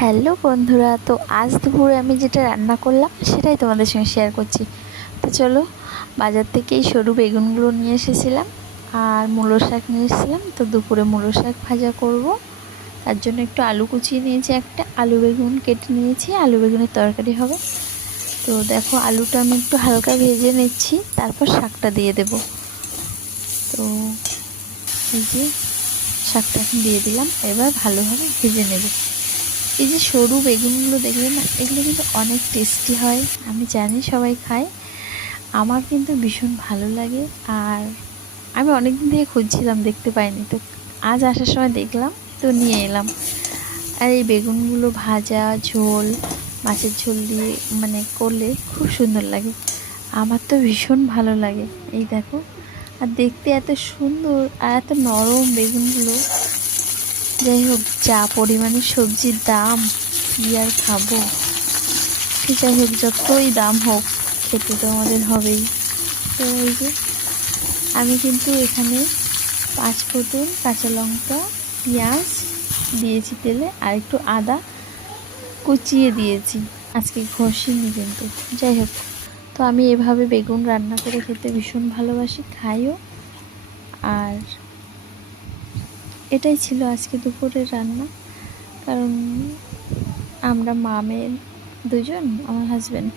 Hello বন্ধুরা, তো আজ দুপুরে আমি যেটা রান্না করলাম সেটাই তোমাদের সঙ্গে শেয়ার করছি। তো চলো, বাজার থেকে এই সরু বেগুনগুলো নিয়ে এসেছিলাম আর মূলো শাক নিয়ে এসেছিলাম। তো দুপুরে মূলো শাক ভাজা করব, তার জন্য একটু আলু কুচিয়ে নিয়েছি, একটা আলু বেগুন কেটে নিয়েছি, আলু বেগুনের তরকারি হবে। তো দেখো, আলুটা আমি একটু হালকা ভেজে নিচ্ছি, তারপর শাকটা দিয়ে দেব। তো এই যে শাকটা এখন দিয়ে দিলাম, এবার ভালোভাবে ভেজে নেব। এই যে সরু বেগুনগুলো দেখলেন না, এগুলো কিন্তু অনেক টেস্টি হয়। আমি জানি সবাই খায়, আমার কিন্তু ভীষণ ভালো লাগে। আর আমি অনেক দিন থেকে খুঁজছিলাম, দেখতে পাইনি, তো আজ আসার সময় দেখলাম, তো নিয়ে এলাম। আর এই বেগুনগুলো ভাজা ঝোল, মাছের ঝোল দিয়ে মানে করলে খুব সুন্দর লাগে। আমার তো ভীষণ ভালো লাগে। এই দেখো, আর দেখতে এত সুন্দর আর এত নরম বেগুনগুলো। যাই হোক, যা পরিমাণে সবজির দাম, কী আর খাবো। সে যাই হোক, যতই দাম হোক, খেতে তো আমাদের হবেই। তো এই যে আমি কিন্তু এখানে 5 ফোঁটন কাঁচা লঙ্কা, পেঁয়াজ দিয়েছি তেলে, আর একটু আদা কুচিয়ে দিয়েছি, আজকে ঘষিনি কিন্তু। যাই হোক, তো আমি এভাবে বেগুন রান্না করে খেতে ভীষণ ভালোবাসি, খাইও। আর এটাই ছিল আজকে দুপুরের রান্না। কারণ আমরা মা মেয়ে দুজন, আমার হাজব্যান্ড।